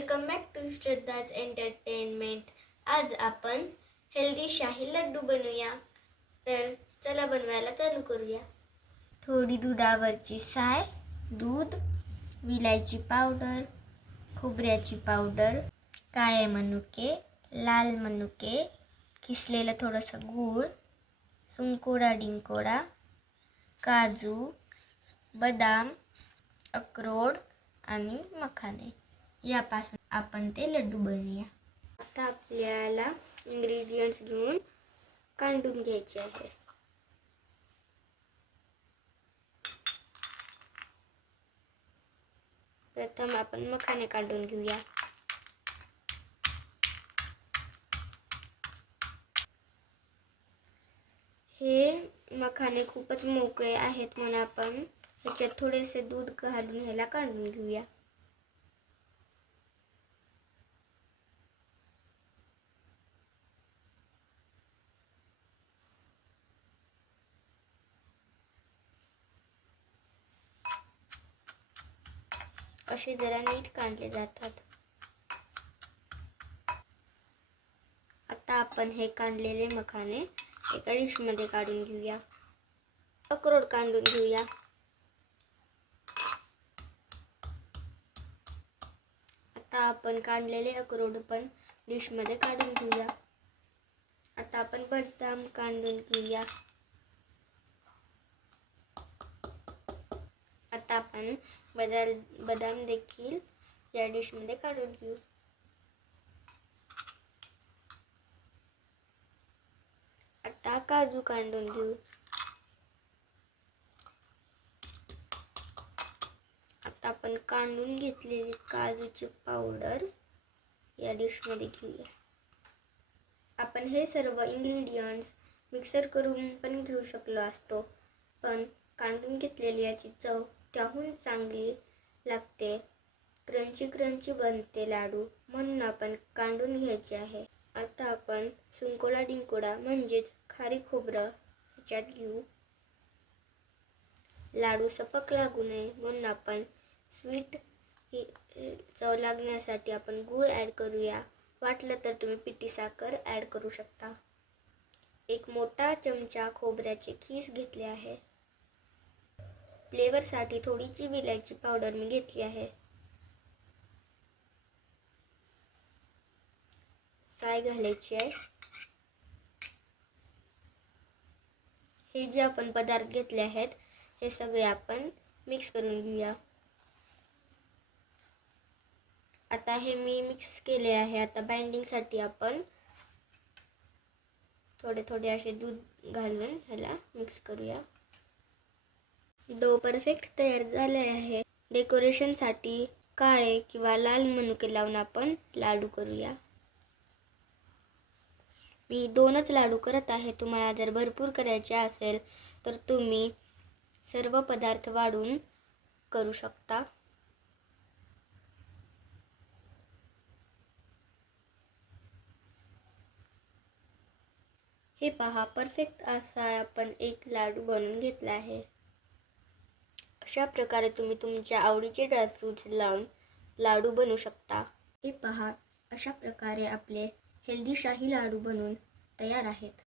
Welcome back to Shraddha's entertainment. आज आपण healthy शाही लड्डू बनवूया। तर चला बनवायला चालू करूया। थोडी दुधावरची साय, दूध, विलायची पावडर, खोबऱ्याची पावडर, काळे मनुके, लाल मनुके, किसलेलं थोडंसं गूळ, सुंकोडा डिंकोडा, काजू, बदाम, अक्रोड आणि मखाने यापासून आपण ते लड्डू बनवूया। आता आपल्याला इंग्रेडियंट्स घेऊन काढून घ्यायचे आहे। प्रथम आपण मखाने काढून घेऊया। हे मखाने खूपच मोकळे आहेत म्हणून आपण त्याच्यात थोडेसे दूध घालून ह्याला काढून घेऊया। असे जरा नीट काढले जातात। आता आपण हे काढलेले मखाने एका डिश मध्ये काढून घेऊया। अक्रोड काढून घेऊया। आता आपण काढलेले अक्रोड पण डिश मध्ये काढून घेऊया। आता आपण बदाम काढून घेऊया। आता आपण बदाम देखील या डिश मध्ये काढून घेऊ। आता काजू काढून घेऊ। आता आपण काढून घेतलेली काजूची पावडर या डिश मध्ये घेऊया। आपण हे सर्व इंग्रेडियंट्स मिक्सर करून पण घेऊ शकलो असतो, पण काढून घेतलेली याची चव त्याहून चांगली लागते। क्रंची बनते लाडू, म्हणून आपण काढून घ्यायचे आहे। आता आपण सुंकोडा डिंकोडा म्हणजेच खारी खोबरं ह्याच्यात घेऊ। लाडू सपक लागू नये म्हणून आपण स्वीट चव लागण्यासाठी आपण गूळ ॲड करूया। वाटलं तर तुम्ही पिठी साखर ॲड करू शकता। एक मोठा चमचा खोबऱ्याचे खीस घेतले आहे। फ्लेवर साठी थोडीशी विलायची पावडर मी घेतली आहे। साय घालायची आहे। हे जे आपण पदार्थ घेतले आहेत हे सगळे आपण मिक्स करून घेऊया। आता हे मी मिक्स केले आहे। आता बाइंडिंग साठी आपण थोडे असे दूध घालून ह्याला मिक्स करूया। डो परफेक्ट तयार झाले आहे। डेकोरेशन साठी काळे किंवा लाल मनुके लावून आपण लाडू करूया। मी 2च लाडू करत आहे। तुम्हाला जर भरपूर करायचे असेल तर तुम्ही सर्व पदार्थ वाढून करू शकता। हे पहा, परफेक्ट असा आपण एक लाडू बनवून घेतला आहे। अशा प्रकारे तुम्ही तुमच्या आवडीचे ड्रायफ्रूट्स लावून लाडू बनवू शकता। हे पहा, अशा प्रकारे आपले हेल्दी शाही लाडू बनवून तयार आहेत।